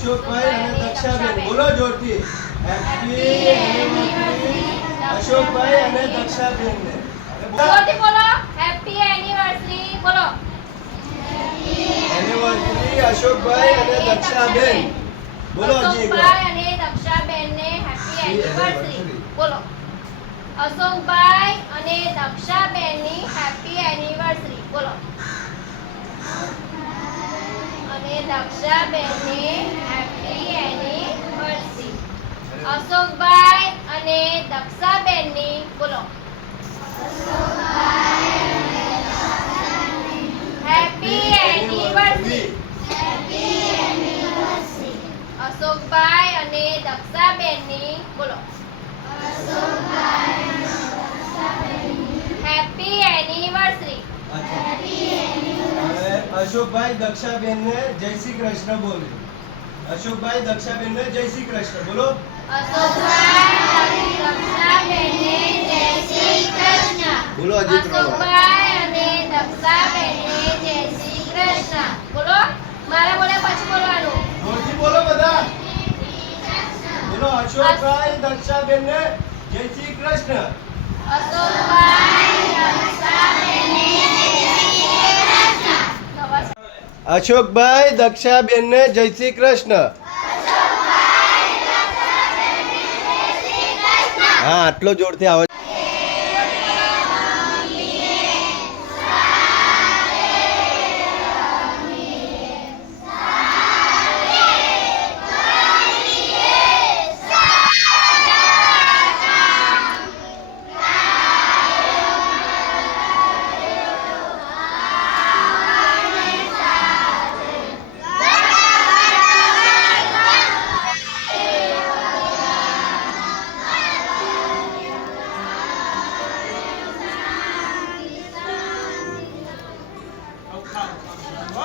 અશોકભાઈ અને દક્ષાબેન બોલો જોરથી હેપી એનિવર્સરી અશોકભાઈ અને દક્ષાબેન ને જોરથી બોલો હેપી એનિવર્સરી બોલો એનિવર્સરી અશોકભાઈ અને દક્ષાબેન બોલો અશોકભાઈ અને દક્ષાબેન ને હેપી એનિવર્સરી બોલો અશોકભાઈ અને દક્ષાબેન ની હેપી એનિવર્સરી બોલો અને દક્ષાબેન ની હેપી એનિવર્સરી અશોકભાઈ અને દક્ષાબેન ની બોલો હેપી એનિવર્સરી અશોકભાઈ અને દક્ષાબેન ની બોલો હેપી એનિવર્સરી અશોકભાઈ દક્ષાબેન ને જય શ્રી કૃષ્ણ બોલો અશોકભાઈ દક્ષાબેન ને જય શ્રી કૃષ્ણ બોલો અશોકભાઈ દક્ષાબેન ને જય શ્રી કૃષ્ણ બોલો અજીત અશોકભાઈ અને દક્ષાબેન ને જય શ્રી કૃષ્ણ બોલો મારા બોલ્યા પછી બોલવાનું જોરથી બોલો બધા બોલો અશોકભાઈ દક્ષાબેન ને જય શ્રી કૃષ્ણ અશોકભાઈ દક્ષાબેન ને જય શ્રી કૃષ્ણ અશોકભાઈ દક્ષાબેન ને જય શ્રી કૃષ્ણ હા આટલો જોરથી આવે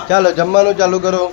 ચાલો જમવાનું ચાલુ કરો